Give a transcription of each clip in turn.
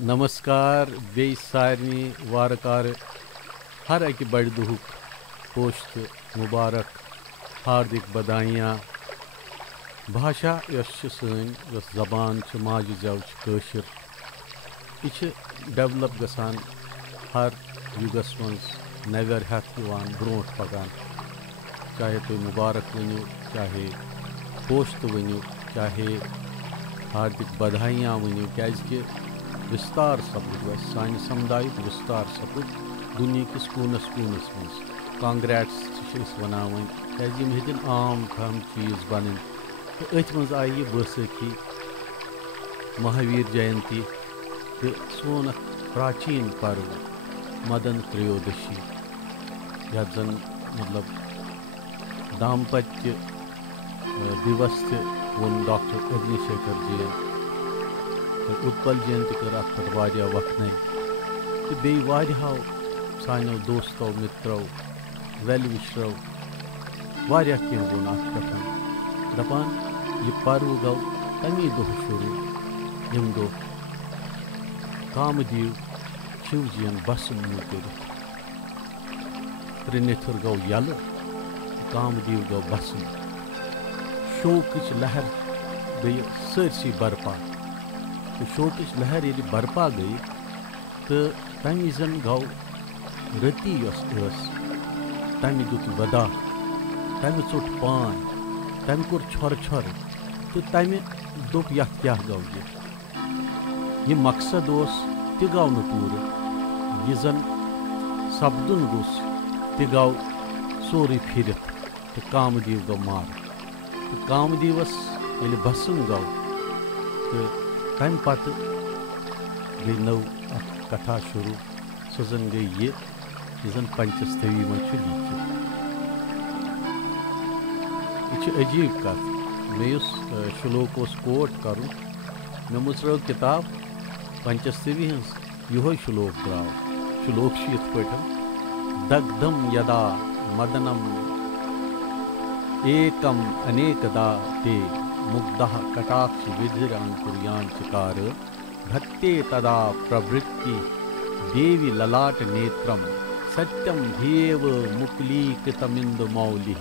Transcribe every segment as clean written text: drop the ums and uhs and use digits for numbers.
नमस्कार बे सारनी वारकार हर अकि बड़ दुहुक पोश्त मुबारक हार्दिक बधाइयाँ भाषा सन जबान माज जव कशर यह डेवलप गसान हर युगस मज नगर हेत ब्रो पकान चाहे तुम मुबारक वनो चाहे पोश्त वनो चाहे हार्दिक बधाइयाँ वनो क्या विस्तार सपुद सान समुदाय विस्तार सपुद दुनिया किस कूनस कूनस मज कांग्रेट्स वनान क्या आम खम चीज़ बन तो अथ मज आई यह बैसाखी महावीर जयंती तो सोन प्राचीन पर्व मदन त्रयोदशी यथ जन मतलब दाम्पत्य दिवस वन डॉक्टर अग्निशेखर जी उत्पल जयंत कर अत पे वखन तो बेहो सानो दोस्तों मित्रों वेल विशरो कह वोन अत पे दपान यह पर्व गो तमी दह शुरू यम दो कामदेव शिवजीन बसम कर त्रिनेथुर गो यल कामदेव गो बसम शोक लहर गई सरसी बरपा तो शोक लहर ये बरपा गई तो तम जन गो रती तम दुत वदा तम चोट पान तम कोर छोर छोर तो तम दोप यथ क्या गो ये मकसद तह गो न पूर यह जन सपदुन गुस तह गो सोरे फिर तो कामदेव गो मार तो कामदेवस ये बसन गो तो तम पत गई नौ कथा शुरू सो जन गई ये जन पंचस्तवी मज लिखित यह अजीब कथ मे श्लोक कोट कर मे मुचर किताब पंचस्तवी हज यो श्लोक द्राव श्लोक ये दग्धम यदा मदनम एकम अनेकदा ते मुग्धः कटाक्ष विधिर अंकुर्यांचकार भक्ते तदा प्रवृत्ति देवी ललाट नेत्रम सत्यम ध्येव मुकुलीकृतमिंदु मौलि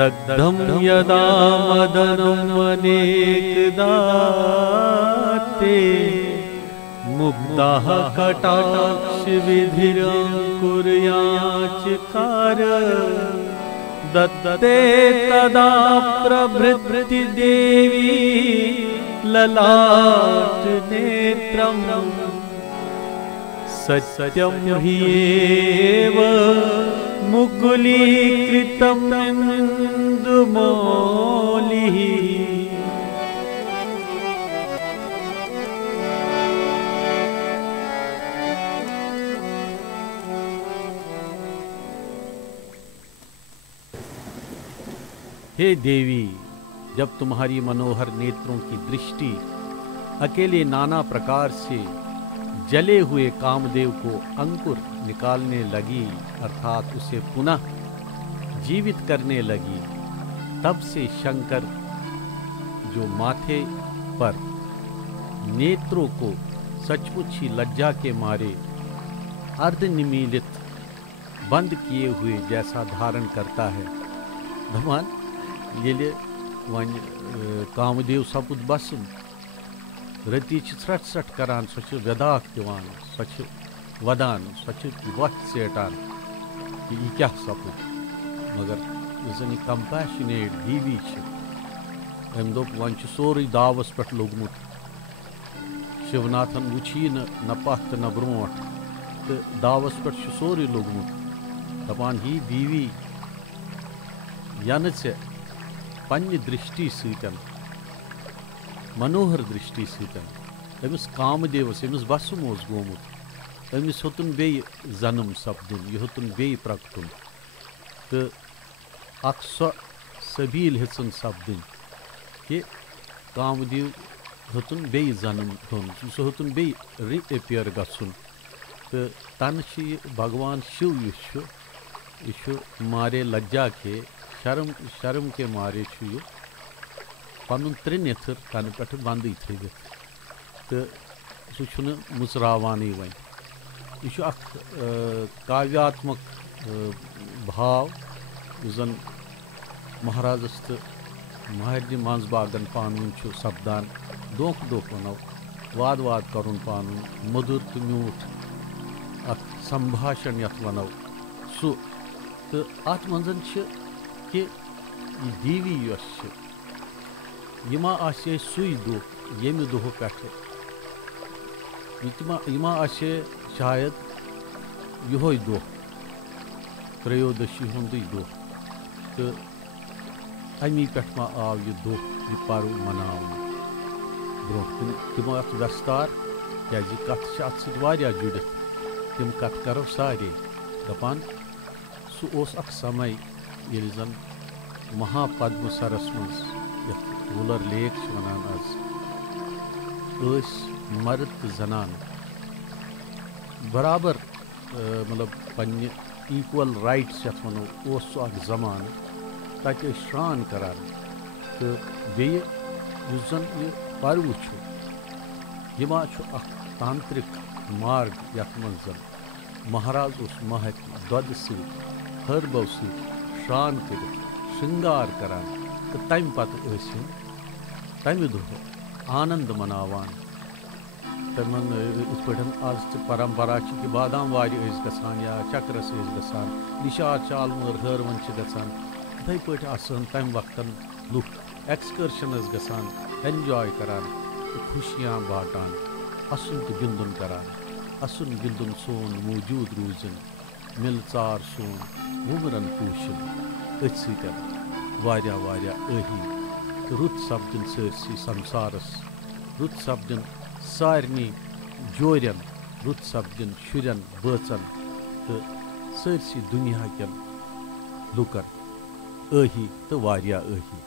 दग्धम यदा मदनम अनेकदा ते मुग्धः कटाक्ष विधिर अंकुर्यांचकार दत्ते तदा प्रभृति देवी ललाट नेत्रम सत्यम ह्येव मुकुलीकृतं इंदुमौलिः। हे देवी, जब तुम्हारी मनोहर नेत्रों की दृष्टि अकेले नाना प्रकार से जले हुए कामदेव को अंकुर निकालने लगी, अर्थात उसे पुनः जीवित करने लगी, तब से शंकर जो माथे पर नेत्रों को सचमुच ही लज्जा के मारे अर्धनिमीलित बंद किए हुए जैसा धारण करता है। धमान ये वन कामदेव सपुद बसन रती त्रट सट करान सो वदाक दिवान सो वदान सो वत सेटान कि यह क्या सपुद, मगर जन कंपैशनेट दीवी अम दोप वन सोरे दावस पे लोगमुत शिवनाथन वुची न पथ न ब्रोट तो दावस पे सोरे लोगमुत दपान ही दीवी यन से पन्य दृष्टि सतन मनोहर दृष्टि सतन अमिस कामदेवस अमिस बसुम गोमुत अमिस होतुन बे जन्म सपदुन यह होतुन बे प्रकटुन तो अख सो सबील हेचन सपदुन कि कामदेव होतुन बे जन्म थोन सो होतुन बे रिअपियर गसुन तो तन भगवान शिव यह मारे लज्जा के शर्म के मारे पनुन त्रे नेथर तन पे बंद थवित तो सह मुचरावान वन यह काव्यात्मक भाव जन महाराजस तो महरनि मंजबागन पान सपदान दोख वनो वाद वाद करुन पान मधुर तो म्यूठ अत संभाषण यथ वनो सु तो अत मंजन कि देवी यस यमा आसे सुई दो यमि दोह पे यमा आसे शायद यहोय दो त्रयोदशी हुंद दो तो अमी पे आव यह दो यह पर्व मनाव ब्रो तमो अत दस्तार क्या कत जुड़ित तम कत करो सारे दपान सह समय ये जन महापद्मसरस मज वुलर लेक वनान आज मर्द तो जनान बराबर मतलब पन्ने इक्वल राइट्स यथ वनो सह जमान तक श्रान करान तो बेय जन यह पर्व यमा तांत्रिक मार्ग यथ मन जन महाराज महत दद हरबो श्रान कर श्रृंगार करान तो तम पत तमि दह आनंद मनावान तमन पे आज परंपरा कि बादाम वारि गसान या चक्रस गसान निशात शालमर हरवन गसान इथे पे तम वक्तन लुक एक्सकर्शन गसान एंजॉय करान खुशियाँ बाटान असन तो गिंदुन करान असन गिंदुन सोन मौजूद रूजन मिलचार सोन वुमरन पूशन अथ सतन वारिया वारिया अही तो रुत सपदन सरसी संसारस रुत सपदन सारनी जोरन रुत सपदन शुरन बचन तो सरसी दुनिया कन लुकन अही तो वारिया अही।